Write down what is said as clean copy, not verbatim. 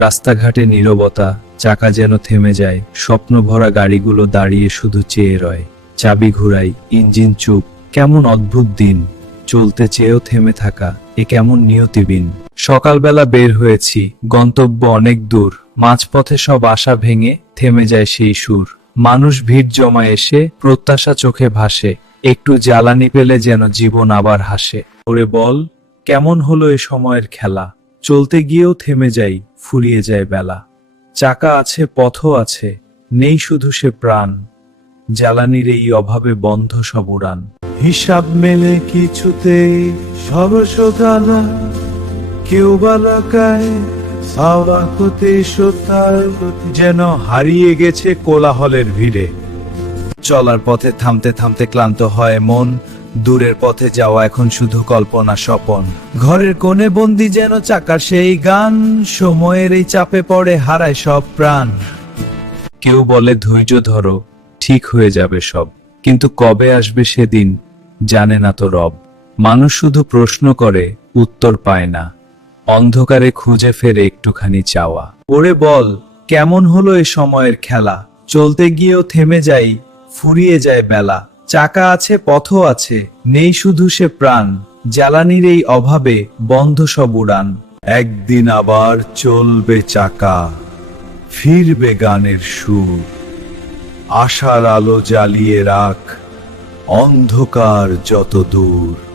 রাস্তাঘাটে নীরবতা, চাকা যেন থেমে যায়, স্বপ্ন ভরা গাড়িগুলো দাঁড়িয়ে শুধু চেয়ে রয়। চাবি ঘুরাই, ইঞ্জিন চুপ। কেমন অদ্ভুত দিন, চলতে চেয়েও থেমে থাকা, এ কেমন নিয়তিবিন। সকালবেলা বের হয়েছি, গন্তব্য অনেক দূর। মাঝপথে সব আশা ভেঙে থেমে যায় সেই সুর। মানুষ ভিড় জমা এসে, প্রত্যাশা চোখে ভাসে। একটু জ্বালানি পেলে যেন জীবন আবার হাসে। ওরে বল, কেমন হলো এ সময়ের খেলা? চলতে গিয়েও থেমে যাই, ফুরিয়ে যায় বেলা। চাকা আছে, পথও আছে, নেই শুধু সে প্রাণ। জ্বালানির এই অভাবে বন্ধ সব উড়ান। হিসাব মেলে কিছুতেই সরসদানা, কেউ বালাকায় সাওয়াকতে সোতার, যেন হারিয়ে গেছে কোলাহলের ভিড়ে। চলার পথে থামতে থামতে ক্লান্ত হয় মন। দূরের পথে যাওয়া এখন শুধু কল্পনা, স্বপন। ঘরের কোণে বন্দি যেন চাকার সেই গান। সময়ের এই চাপে পড়ে হারায় সব প্রাণ। কেউ বলে ধৈর্য ধরো, ঠিক হয়ে যাবে সব। কিন্তু কবে আসবে সেদিন, জানে না তো রব। মানুষ শুধু প্রশ্ন করে, উত্তর পায় না। অন্ধকারে খুঁজে ফেরে একটুখানি চাওয়া। ওরে বল, কেমন হলো এ সময়ের খেলা? চলতে গিয়েও থেমে যাই, ফুরিয়ে যায় বেলা। চাকা আছে, পথও আছে, নেই শুধু সে প্রাণ। জ্বালানির এই অভাবে বন্ধ সব উড়ান। একদিন আবার চলবে চাকা, ফিরবে গানের সুর। আশার আলো জ্বালিয়ে রাখ, অন্ধকার যত দূর।